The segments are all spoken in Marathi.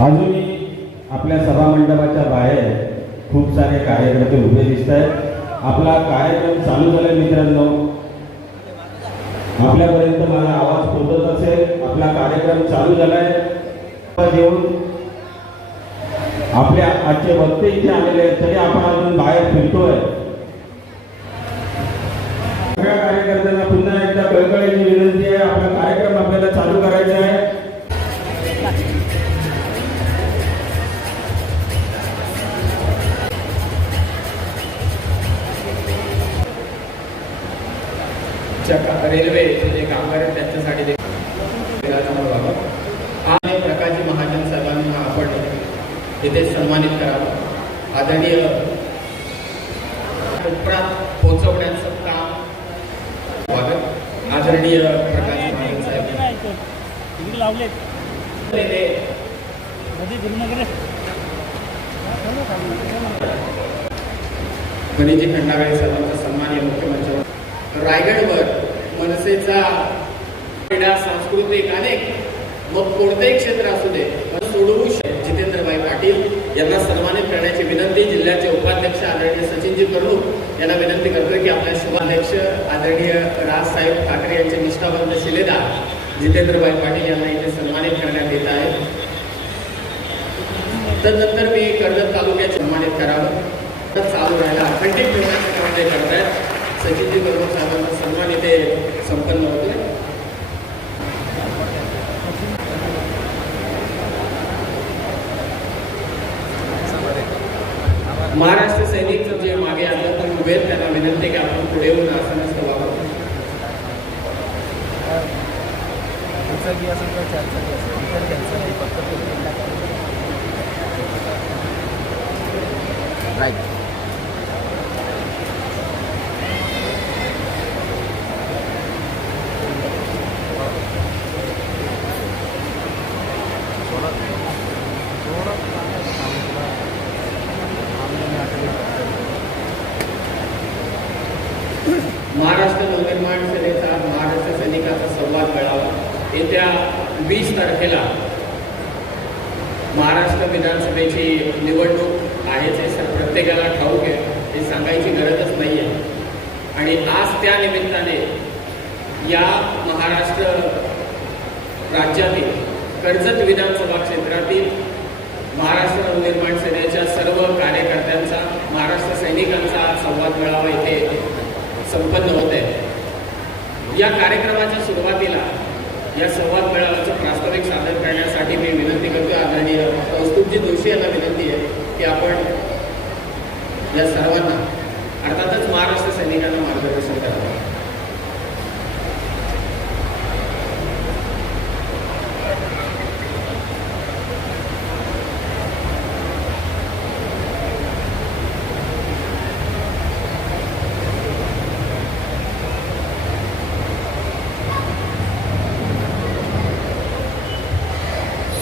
अजूनही आपल्या सभामंडपाच्या बाहेर खूप सारे कार्यकर्ते उभे दिसत आहेत. आपला कार्यक्रम चालू झालाय मित्रांनो. आपल्यापर्यंत मला आवाज पोहोचत असेल. आपला कार्यक्रम चालू झालाय. जेवून आपल्या आजचे वक्ते इथे आलेले आहेत. तरी आपण अजून बाहेर फिरतोय. सगळ्या कार्यकर्त्यांना पुन्हा कोपरात पोहोचवण्याचं काम. व्हावं आदरणीय महाजन साहेब. गणेशजी खंडागळे सर्वांचा सन्मान या मुख्यमंत्र्यावर. रायगडवर मनसेचा क्रीडा सांस्कृतिक अनेक मग कोणतेही क्षेत्र असू दे सोडवू शक जितेंद्रभाई पाटील. यांना सन्मानित करण्याची विनंती जिल्ह्याचे उपाध्यक्ष आदरणीय सचिनजी प्रमुख यांना विनंती करतो की आपल्या शुभाध्यक्ष आदरणीय राजसाहेब ठाकरे यांचे निष्ठावंत शिलेदार जितेंद्रभाई पाटील यांना इथे सन्मानित करण्यात येत आहे. तदनंतर मी कर्जत तालुक्यात सन्मानित करावं. तर चालू राहिला. अखंडित ठेवण्याचं काम ते करतायत सचिनजी बरोबर साहेबांचा सन्मान इथे संपन्न होतोय. महाराष्ट्र सैनिक जे मागे पण उभे आहेत त्यांना विनंती आहे की आपण पुढे येऊन आसनस्थ व्हावं दुचाकी असेल किंवा चारचाकी असेल इतर घ्यायचं नाही फक्त तो तीन लाख महाराष्ट्र नवनिर्माण सेनेचा महाराष्ट्र सैनिकाचा संवाद मेळावा येत्या वीस तारखेला महाराष्ट्र विधानसभेची निवडणूक आहेच हे सर प्रत्येकाला ठाऊक आहे. हे सांगायची गरजच नाही आहे आणि आज त्या निमित्ताने या महाराष्ट्र राज्यातील कर्जत विधानसभा क्षेत्रातील महाराष्ट्र नवनिर्माण सेनेच्या सर्व कार्यकर्त्यांचा महाराष्ट्र सैनिकांचा संवाद मेळावा इथे संपन्न होत आहे. या कार्यक्रमाच्या सुरुवातीला या संवाद मेळाव्याचं प्रास्ताविक सादर करण्यासाठी मी विनंती करतो. आदरणीय कौस्तुभजी जोशी यांना विनंती आहे की आपण या सर्वांना अर्थातच महाराष्ट्र सैनिकांना मार्गदर्शन करावं.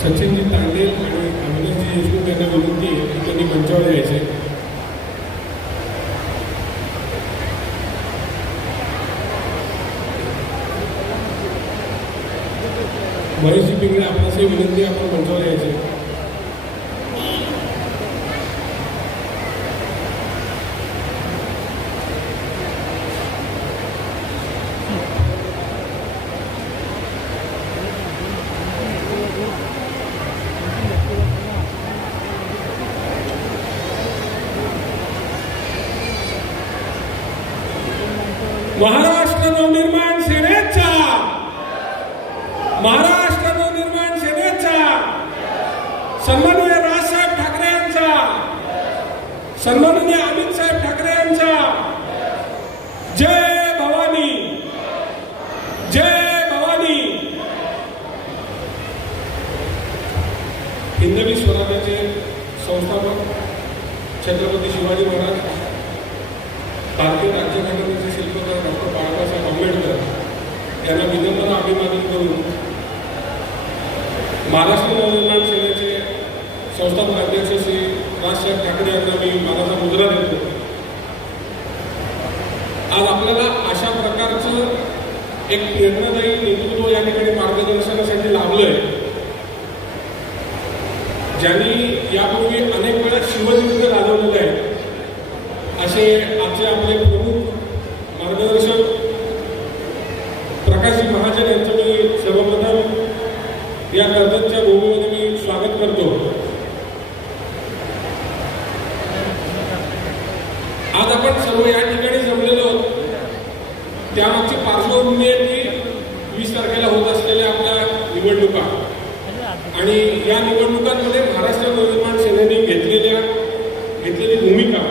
सचिनजी तांडेल आणि अविनाशजी देशमुख यांना विनंती आहे त्यांनी मंचावर यायचे महेशजी पिंगळे आपणास ही विनंती आहे आपण मंचावर यायचे सन्माननीय अमित साहेब ठाकरे यांचा. जय भवानी. जय भवानी. हिंदवी स्वराज्याचे संस्थापक छत्रपती शिवाजी महाराज भारतीय राज्यघटनेचे शिल्पकार डॉक्टर बाळासाहेब आंबेडकर यांना विनम्र अभिवादन करून महाराष्ट्र नवनिर्माण सेनेचे संस्थापक अध्यक्ष ठाकरे यांना मी माझा मुद्रा देतो. आज आपल्याला अशा प्रकारचं एक प्रेरणादायी नेतृत्व या ठिकाणी मार्गदर्शनासाठी लाभलंय. ज्यांनी यापूर्वी अनेक वेळा शिवयुद्ध गाजवलेलं आहे. असे आमचे आपले प्रमुख मार्गदर्शक प्रकाशजी महाजन यांचं मी सर्वप्रथम या कर्जतच्या भूमीमध्ये मी स्वागत करतो आज आपण सर्व या ठिकाणी जमलेलो आहोत. त्यामागची पार्श्वभूमी आहे की वीस तारखेला होत असलेल्या आपल्या निवडणुका आणि या निवडणुकांमध्ये महाराष्ट्र नवनिर्माण सेनेने घेतलेल्या घेतलेली भूमिका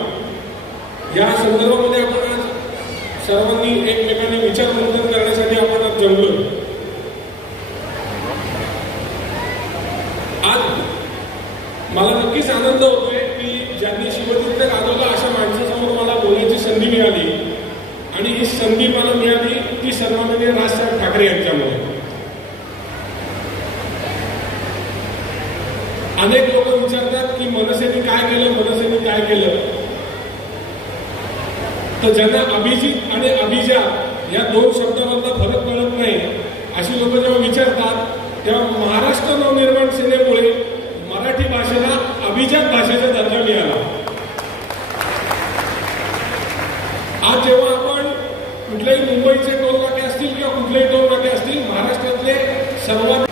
या संदर्भामध्ये आपण आज सर्वांनी एकमेकांनी विचार मंथन करण्यासाठी आपण आज जमलो. आज मला नक्कीच आनंद होतोय की ज्यांनी शिवतीर्थ गाजवला अशा माणसासमोर मला बोलण्याची संधी मिळाली. आणि ही संधी मला मिळाली ती सन्माननीय राजसाहेब ठाकरे यांच्यामुळे अनेक लोक विचारतात की मनसेने काय केलं मनसेने काय केलं तर ज्यांना अभिजित आणि अभिजा या दोन शब्दामधला फरक कळत नाही अशी लोक जेव्हा विचारतात तेव्हा महाराष्ट्र नवनिर्माण सेनेमुळे मराठी भाषेला अभिजात भाषेचा दर्जा मिळाला. आज जेव्हा आपण कुठल्याही मुंबईचे टोल नाके असतील किंवा कुठलेही टोल नाके असतील महाराष्ट्रातले सर्वात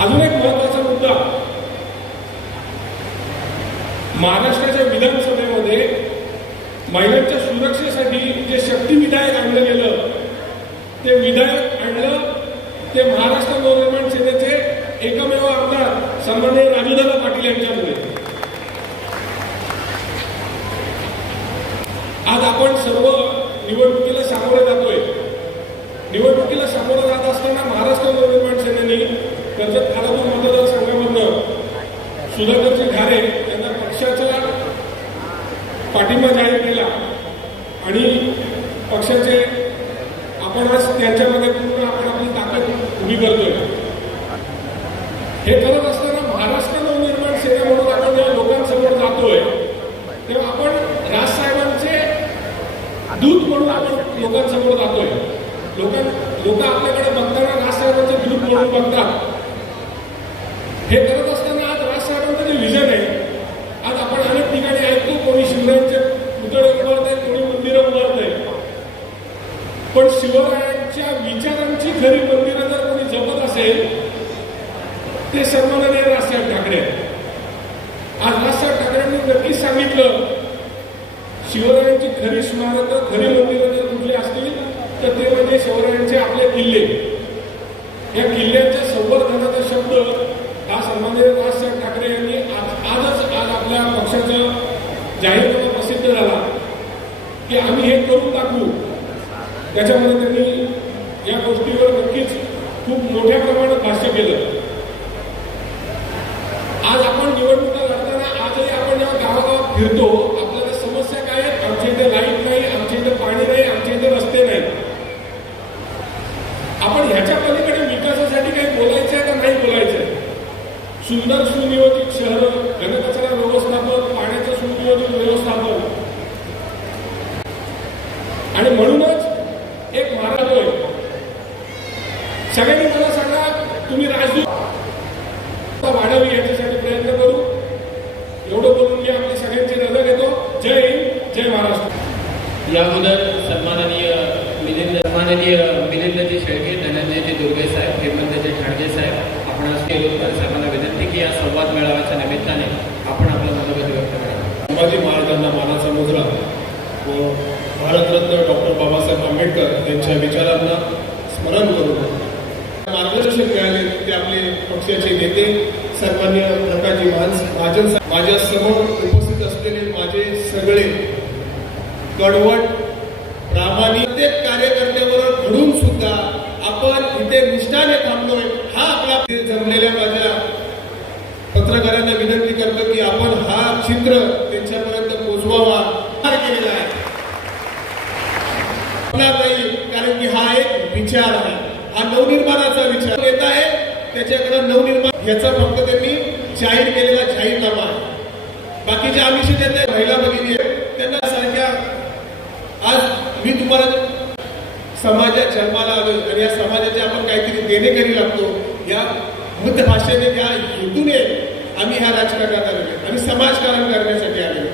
अजून एक महत्त्वाचा मुद्दा. महाराष्ट्राच्या विधान महिलांच्या सुरक्षेसाठी जे शक्ती विधायक आणलं गेलं ते विधायक आणलं ते महाराष्ट्र नवनिर्माण सेनेचे एकमेव आमदार सन्मान्य राजूदादा पाटील यांच्यामुळे. आज आपण सर्व निवडणुकीला सामोरे जातोय. निवडणुकीला सामोरं जात असताना महाराष्ट्र नवनिर्माण सेनेने कर्जत खालापूर मतदारसंघामधनं सुधाकरचे घारे यांना पक्षाचा पाठिंबा जाहीर केला आणि पक्षाचे आपण आज त्यांच्यामध्ये पूर्ण आपण आपली ताकद उभी करतोय. हे करत असताना महाराष्ट्र नवनिर्माण सेना म्हणून आपण जेव्हा लोकांसमोर जातोय तेव्हा आपण राजसाहेबांचे दूत म्हणून आपण लोकांसमोर जातोय. लोकां लोक आपल्याकडे बघताना राजसाहेबांचे दूत म्हणून बघतात. हे करत असताना आज राजसाहेबांचं जे विजन आहे आज आपण अनेक ठिकाणी ऐकतो कोणी शिवरायांचे पुतळे उभारत आहे कोणी मंदिरं उभारत आहे पण शिवरायांच्या विचारांची खरी मंदिरं जर कोणी जपत असेल ते सन्माननीय राजसाहेब ठाकरे आहेत आज राजसाहेब ठाकरेंनी नक्कीच सांगितलं शिवरायांची खरी स्मारकं खरी मंदिरं जर कुठली असतील तर ते म्हणजे शिवरायांचे आपले किल्ले. या किल्ल्यांच्या संवर्धनाचा शब्द हा सन्माननीय राजसाहेब ठाकरे यांनी आज आजच आज आपल्या पक्षाचा जाहीरनामा प्रसिद्ध झाला. की आम्ही हे करून टाकू त्याच्यामध्ये त्यांनी या गोष्टीवर नक्कीच खूप मोठ्या प्रमाणात भाष्य केलं आज आपण निवडणुका लढताना आजही आपण जेव्हा गावागावात फिरतो आपल्याला समस्या काय आहेत आमच्या इथे लाइट नाही आमच्या इथे पाणी नाही आमच्या इथे रस्ते नाही आपण ह्याच्या पलीकडे विकासासाठी काही बोलायचं आहे का नाही बोलायचं आहे सुंदर सुनियोजित शहर घनकचरा व्यवस्थापन पाण्याचं सुनियोजित व्यवस्थापन आणि म्हणूनच एक महाराज होय. सगळ्यांनी मला सांगा तुम्ही राजदूत वाढावी याच्यासाठी प्रयत्न करू. एवढं बोलून मी आपल्या सगळ्यांची रजा घेतो. जय हिंद जय महाराष्ट्र. या अगोदर सन्माननीय मिलिंद सन्माननीय मिलिंदजी शेळके धनंजयजी दुर्गे साहेब हेमंतजी ठाणगे साहेब आपण साहेबांना विनंती की या संवाद मेळाव्याच्या निमित्ताने आपण आपलं मनोगत व्यक्त करा संभाजी महाराजांना व भारतरत्न डॉक्टर बाबासाहेब आंबेडकर यांच्या विचारांना स्मरण करून मार्गदर्शन मिळाले. ते आपले पक्षाचे नेते सन्मान्य प्रकाशजी महान महाजन माझ्यासमोर उपस्थित असलेले माझे सगळे कडवट प्रामाणिक प्रत्येक कार्यकर्त्यावर घडून सुद्धा आपण इथे निष्ठाने थांबलोय. हा आपला जमलेल्या माझ्या पत्रकारांना विनंती करतो की आपण हा चित्र त्यांच्यापर्यंत पोचवावा विचार केलेला आहे आपला नाही कारण की हा एक विचार आहे. हा नवनिर्माणाचा विचार येत आहे. त्याच्याकडे नवनिर्माण याचा फक्त त्यांनी जाहीर केलेला जाहीरनामा आहे. बाकीच्या आमिष त्यांना महिला भगिनी आहेत त्यांना सारख्या आज मी तुम्हाला समाजात जन्माला आलो आणि या समाजाचे आपण काहीतरी देणेकरी लागतो. या बुद्ध भाषेने या हेतूने आम्ही ह्या राजकारणात आलेलो आम्ही समाजकारण करण्यासाठी आलेलो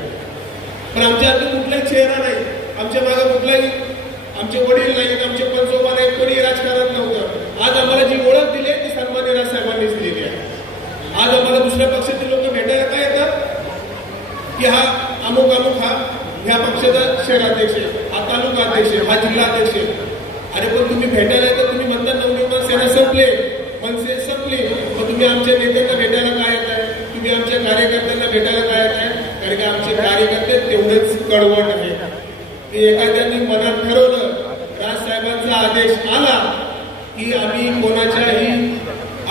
पण आमच्या हातात कुठलाही चेहरा नाही. आमच्या मागे कुठलाही आमचे वडील नाहीत आमचे पंजोबा नाहीत कोणी राजकारण नव्हतं. आज आम्हाला जी ओळख दिली आहे ती सन्मान्य राजसाहेबांनीच दिली आहे. आज आम्हाला दुसऱ्या पक्षातील लोक भेटायला काय येतात? की हा अमुक अमुक हा ह्या पक्षाचा शहराध्यक्ष आहे, हा तालुका अध्यक्ष आहे, हा जिल्हा अध्यक्ष आहे. अरे पण तुम्ही भेटायला येतात तुम्ही म्हणता नवनिर्माण सेना संपले. मनसे संपली. मग तुम्ही आमच्या नेत्यांना भेटायला काय येत आहे? तुम्ही आमच्या कार्यकर्त्यांना भेटायला काय येत आहे? कारण की आमचे कार्यकर्ते तेवढेच कडवट आहे की एखाद्याने मनात ठरवलं राजसाहेबांचा आदेश आला की आम्ही कोणाच्याही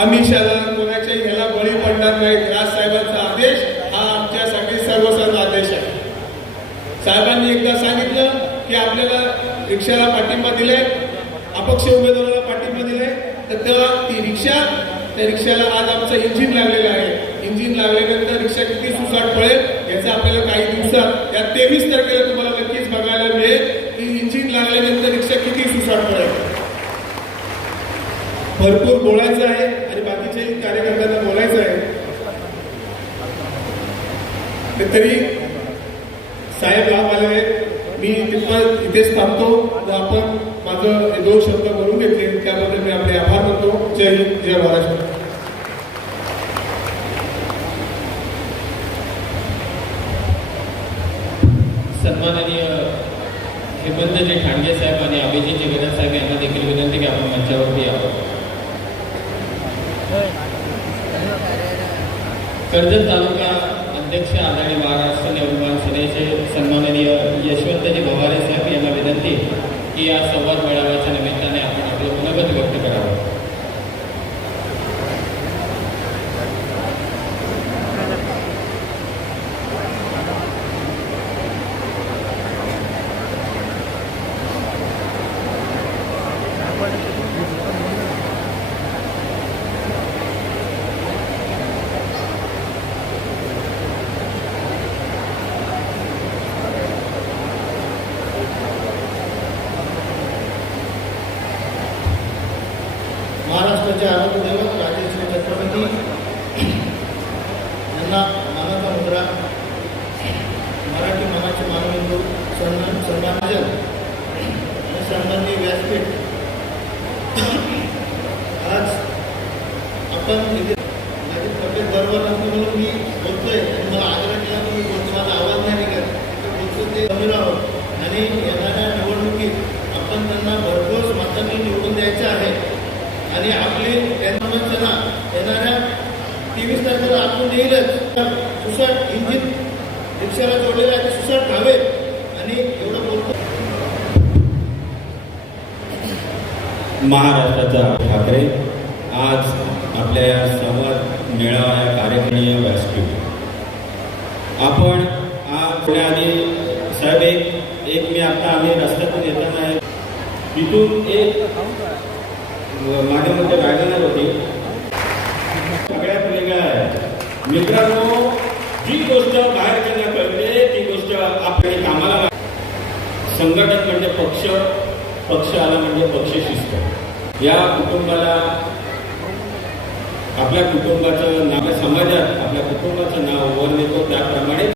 आमिषाला कोणाच्याही ह्याला बळी पडणार नाही. राजसाहेबांचा आदेश हा आमच्यासाठी सर्वसाधारण आदेश आहे. साहेबांनी एकदा सांगितलं की आपल्याला रिक्षाला पाठिंबा दिलाय अपक्ष उमेदवाराला पाठिंबा दिलाय. तर तेव्हा ती रिक्षा त्या रिक्षाला आज आमचं इंजिन लागलेलं आहे. इंजिन लागल्यानंतर रिक्षा किती सुसाट पळेल याचं आपल्याला काही दिवसात या तेवीस तारखेला तुम्हाला नक्कीच किती भरपूर बोलायचं आहे आणि बाकीचे कार्यकर्त्यांना बोलायचं आहे. तरी साहेब लाभ आले आहेत. मी तिथं इथेच थांबतो. व आपण माझं दोन शब्द बोलून घेतले. त्याबद्दल मी आपले आभार मानतो. जय हिंद. जय महाराष्ट्र सन्माननीय हेमंतजी ठाणगे साहेब आणि अभिजित जगन्नाथ साहेब यांना देखील विनंती की आपण मंचावरती यावं कर्जत तालुका अध्यक्ष आदरणीय महाराष्ट्र निर्माण सेनेचे सन्माननीय यशवंतजी भवारे साहेब यांना विनंती की या संवाद मेळाव्याच्या निमित्ताने आपण आपलं मनोगत व्यक्त करावं महाराष्ट्राचे आरोग्यदैवत राजेश्री छत्रपती यांना मानाचा मुद्रा मराठी मनाचे मानबिंदू सन्मान सन्मानजन आणि सन्माननीय व्यासपीठ. आज आपण इथे माझी तब्येत बरोबर नसते म्हणून मी बोलतोय आणि मला आग्रह केला की मी बोलतो माझा आवाज नाही निघत तर बोलतो ते कमी राहून आणि येणाऱ्या निवडणुकीत आपण त्यांना भरपूर मतांनी निवडून द्यायचे आहे. आणि आपली त्यांना येणाऱ्या तेवीस तारखेला आपण येईलच. सुसाट इंजिन रिक्षाला जोडलेलं आहे सुसाट व्हावेत आणि एवढं बोलतो. महाराष्ट्राचा ठाकरे आज आपल्या या संवाद मेळावा या कार्यक्रमीय व्यासपीठ आपण आज पुढे साहेब एक एक मी आता आम्ही रस्त्यातून येताना आहे. तिथून एक माझ्या मध्ये वॅगनर होती. सगळ्यात वेगळं आहे मित्रांनो जी गोष्ट बाहेर त्यांना कळते ती गोष्ट आपल्या कामाला संघटन म्हणजे पक्ष पक्ष आला म्हणजे पक्ष शिस्त. या कुटुंबाला आपल्या कुटुंबाचं नाव समाजात आपल्या कुटुंबाचं नाव वर नेतो त्याप्रमाणे